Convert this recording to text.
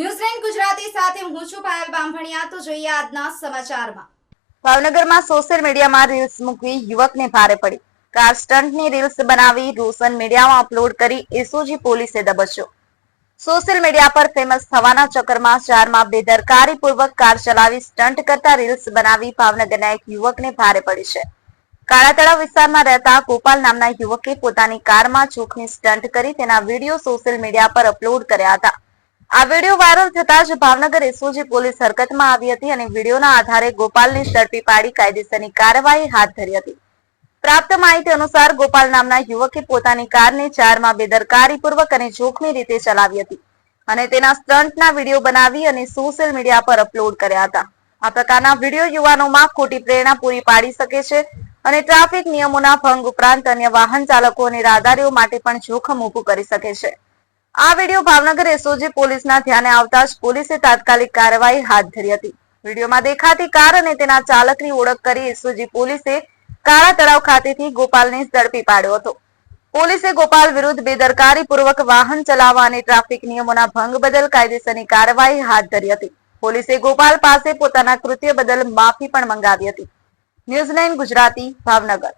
ન્યૂઝલેન્ડ ગુજરાતી સાથે હું છું પાયલ બામભણિયા તો જોઈએ આજના સમાચારમાં. ભાવનગરમાં સોશિયલ મીડિયામાં રીલ્સ મૂકવી યુવકને ભારે પડી. કાર સ્ટન્ટની રીલ્સ બનાવી રોશન મીડિયામાં અપલોડ કરી એસઓજી પોલીસે દબચ્યો સોશિયલ મીડિયા પર ફેમસ થવાના ચક્કરમાં ચારમાં બેદરકારીપૂર્વક કાર ચલાવી સ્ટન્ટ કરતા રીલ્સ બનાવી ભાવનગરના એક યુવકને ભારે પડી છે. કાળા તળાવ વિસ્તારમાં રહેતા ગોપાલ નામના યુવકે પોતાની કારમાં જોખમી સ્ટન્ટ કરી તેના વીડિયો સોશિયલ મીડિયા પર અપલોડ કર્યા હતા. આ વીડિયો વાયરલ થતા જ ભાવનગર એસઓજી પોલીસ હરકતમાં આવી હતી અને વિડીયોના આધારે ગોપાલને ઝડપી પાડી કાયદેસરની કાર્યવાહી હાથ ધરી હતી. પ્રાપ્ત માહિતી અનુસાર ગોપાલ નામના યુવકે પોતાની કારને ચારમાં બેદરકારીપૂર્વક અને જોખમી રીતે ચલાવી હતી અને તેના સ્ટન્ટના વીડિયો બનાવી અને સોશિયલ મીડિયા પર અપલોડ કર્યા હતા. આ પ્રકારના વીડિયો યુવાનોમાં ખોટી પ્રેરણા પૂરી પાડી શકે છે અને ટ્રાફિક નિયમોના ભંગ ઉપરાંત અન્ય વાહન ચાલકો અને રાહદારીઓ માટે પણ જોખમ ઊભું કરી શકે છે. આ વીડિયો ભાવનગર એસઓજી પોલીસના ધ્યાને આવતા જ પોલીસે તાત્કાલિક કાર્યવાહી હાથ ધરી હતી. વિડીયોમાં દેખાતી કાર અને તેના ચાલકની ઓળખ કરી એસઓજી પોલીસે કાળા તળાવ ખાતેથી ગોપાલને ઝડપી પાડ્યો હતો. પોલીસે ગોપાલ વિરુદ્ધ બેદરકારીપૂર્વક વાહન ચલાવવા અને ટ્રાફિક નિયમોના ભંગ બદલ કાયદેસરની કાર્યવાહી હાથ ધરી હતી. પોલીસે ગોપાલ પાસે પોતાના કૃત્ય બદલ માફી પણ મંગાવી હતી. ન્યૂઝ ગુજરાતી, ભાવનગર.